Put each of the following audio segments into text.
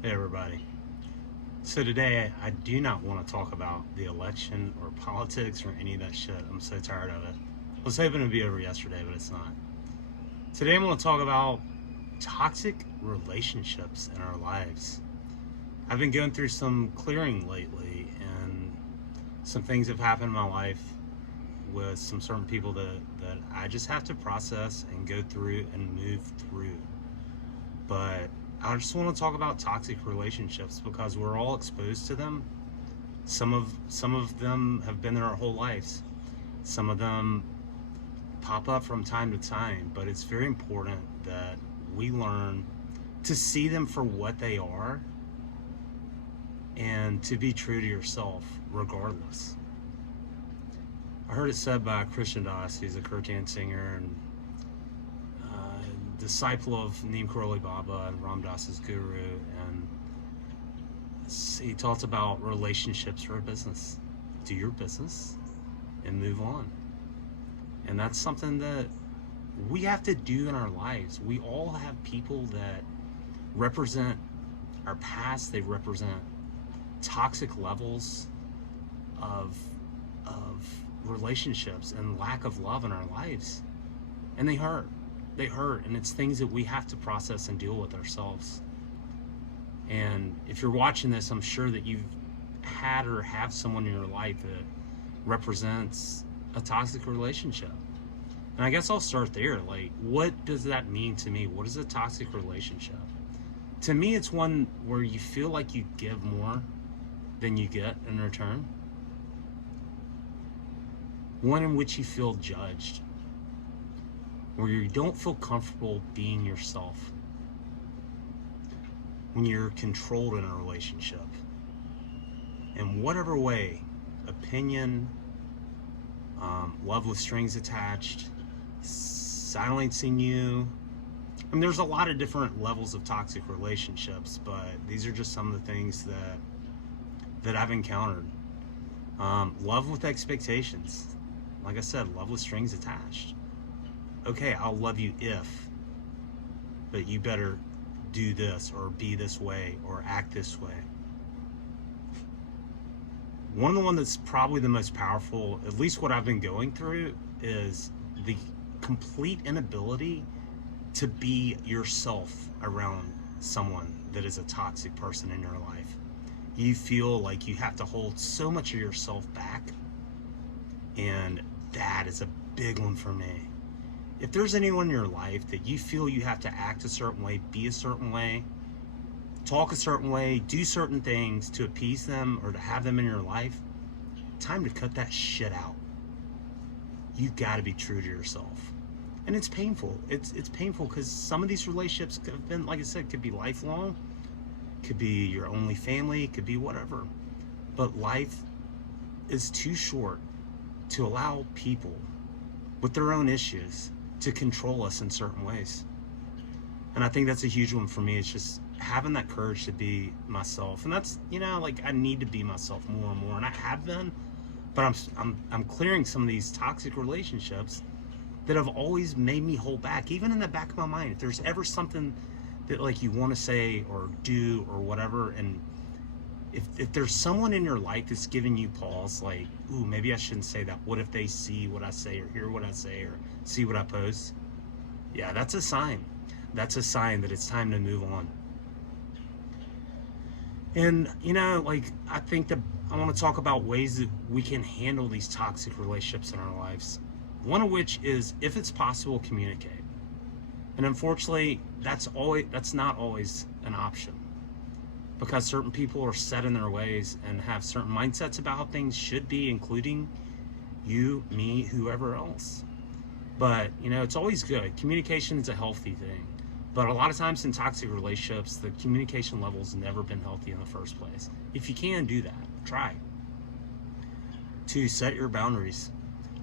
Hey everybody. So today I do not want to talk about the election or politics or any of that shit. I'm so tired of it. I was hoping it'd be over yesterday, but it's not. Today I'm going to talk about toxic relationships in our lives. I've been going through some clearing lately, and some things have happened in my life with some certain people that I just have to process and go through and move through. But I just want to talk about toxic relationships because we're all exposed to them. Some of them have been there our whole lives. Some of them pop up from time to time, but it's very important that we learn to see them for what they are and to be true to yourself regardless. I heard it said by Christian Das, who's a Kirtan singer and disciple of Neem Karoli Baba and Ram Dass's guru, and he talks about relationships for a business. Do your business and move on. And that's something that we have to do in our lives. We all have people that represent our past. They represent toxic levels of relationships and lack of love in our lives, and they hurt, and it's things that we have to process and deal with ourselves. And if you're watching this, I'm sure that you've had or have someone in your life that represents a toxic relationship. And I guess I'll start there. Like, what does that mean to me? What is a toxic relationship? To me, it's one where you feel like you give more than you get in return. One in which you feel judged, where you don't feel comfortable being yourself, when you're controlled in a relationship in whatever way, opinion, love with strings attached, silencing you. I mean, there's a lot of different levels of toxic relationships, but these are just some of the things that I've encountered. Love with expectations. Like I said, love with strings attached. Okay, I'll love you if, but you better do this or be this way or act this way. One of the ones that's probably the most powerful, at least what I've been going through, is the complete inability to be yourself around someone that is a toxic person in your life. You feel like you have to hold so much of yourself back, and that is a big one for me. If there's anyone in your life that you feel you have to act a certain way, be a certain way, talk a certain way, do certain things to appease them or to have them in your life, time to cut that shit out. You gotta be true to yourself. And it's painful. It's painful because some of these relationships could have been, like I said, could be lifelong, could be your only family, could be whatever. But life is too short to allow people with their own issues to control us in certain ways. And I think that's a huge one for me. It's just having that courage to be myself. And that's, like, I need to be myself more and more, and I have been, but I'm clearing some of these toxic relationships that have always made me hold back, even in the back of my mind. If there's ever something that, like, you want to say or do or whatever, and if there's someone in your life that's giving you pause, like, ooh, maybe I shouldn't say that. What if they see what I say or hear what I say or see what I post? Yeah, that's a sign. That's a sign that it's time to move on. And, like, I think that I want to talk about ways that we can handle these toxic relationships in our lives. One of which is, if it's possible, communicate. And unfortunately, that's not always an option, because certain people are set in their ways and have certain mindsets about how things should be, including you, me, whoever else. But, it's always good. Communication is a healthy thing. But a lot of times in toxic relationships, the communication level's never been healthy in the first place. If you can do that, try. 2, set your boundaries.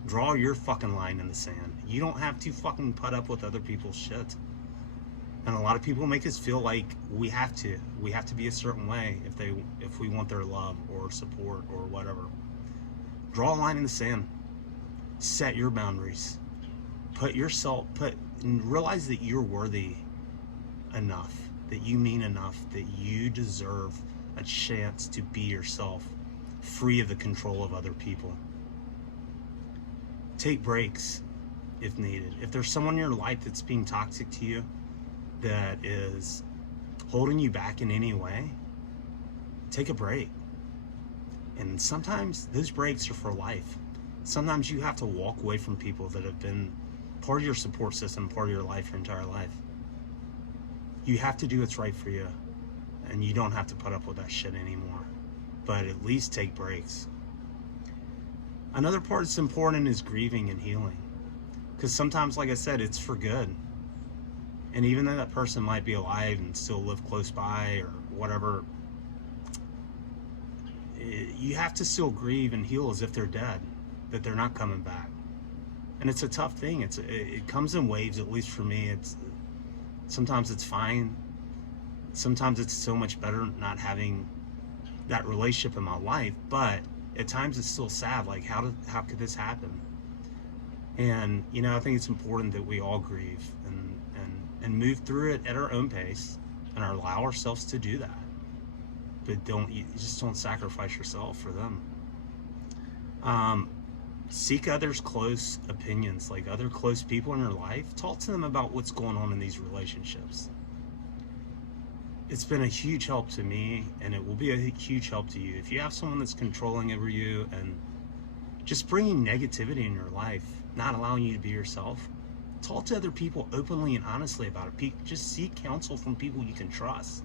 Draw your fucking line in the sand. You don't have to fucking put up with other people's shit. And a lot of people make us feel like we have to be a certain way if we want their love or support or whatever. Draw a line in the sand. Set your boundaries. Realize that you're worthy enough that you mean enough, that you deserve a chance to be yourself, free of the control of other people. Take breaks if needed. If there's someone in your life that's being toxic to you, that is holding you back in any way, take a break. And sometimes those breaks are for life. Sometimes you have to walk away from people that have been part of your support system, part of your life, your entire life. You have to do what's right for you, and you don't have to put up with that shit anymore. But at least take breaks. Another part that's important is grieving and healing. Because sometimes, like I said, it's for good. And even though that person might be alive and still live close by or whatever, you have to still grieve and heal as if they're dead, that they're not coming back. And it's a tough thing. It comes in waves, at least for me. Sometimes it's fine. Sometimes it's so much better not having that relationship in my life, but at times it's still sad. Like, how could this happen? And I think it's important that we all grieve and move through it at our own pace and allow ourselves to do that. But just don't sacrifice yourself for them. Seek others' close opinions, like other close people in your life. Talk to them about what's going on in these relationships. It's been a huge help to me, and it will be a huge help to you. If you have someone that's controlling over you and just bringing negativity in your life, not allowing you to be yourself, talk to other people openly and honestly about it. Just seek counsel from people you can trust.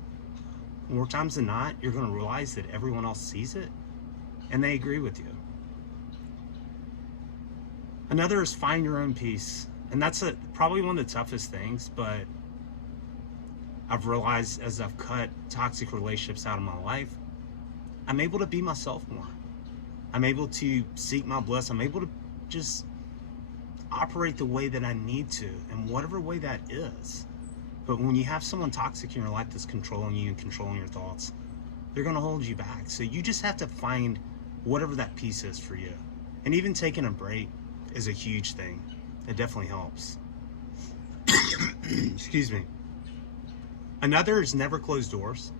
More times than not, you're going to realize that everyone else sees it and they agree with you. Another is find your own peace. And that's probably one of the toughest things, but I've realized as I've cut toxic relationships out of my life, I'm able to be myself more. I'm able to seek my bliss. I'm able to just operate the way that I need to, in whatever way that is. But when you have someone toxic in your life that's controlling you and controlling your thoughts, they're going to hold you back. So you just have to find whatever that peace is for you. And even taking a break is a huge thing. It definitely helps. Excuse me. Another is never close doors.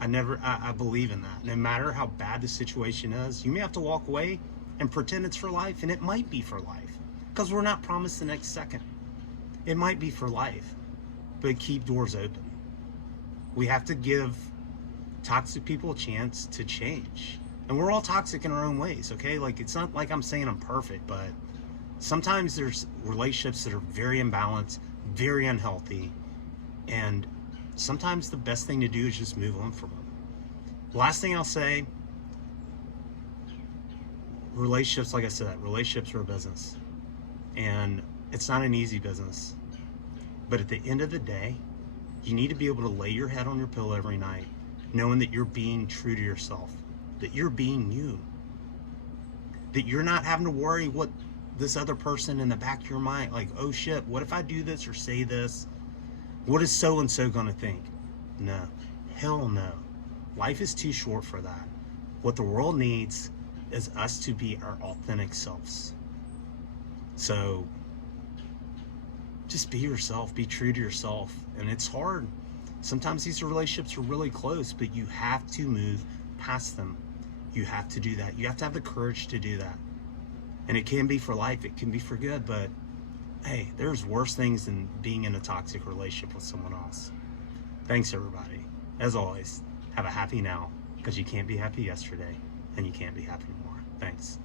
I believe in that. No matter how bad the situation is, you may have to walk away and pretend it's for life, and it might be for life, because we're not promised the next second. It might be for life, but keep doors open. We have to give toxic people a chance to change. And we're all toxic in our own ways, okay? Like, it's not like I'm saying I'm perfect, but sometimes there's relationships that are very imbalanced, very unhealthy, and sometimes the best thing to do is just move on from them. Last thing I'll say, relationships, like I said, relationships are a business. And it's not an easy business. But at the end of the day, you need to be able to lay your head on your pillow every night, knowing that you're being true to yourself, that you're being you, that you're not having to worry what this other person in the back of your mind, like, oh shit, what if I do this or say this? What is so-and-so gonna think? No, hell no. Life is too short for that. What the world needs is us to be our authentic selves. So just be yourself, be true to yourself. And it's hard. Sometimes these relationships are really close, but you have to move past them. You have to do that. You have to have the courage to do that. And it can be for life, it can be for good, but hey, there's worse things than being in a toxic relationship with someone else. Thanks, everybody. As always, have a happy now, because you can't be happy yesterday, and you can't be happy more. Thanks.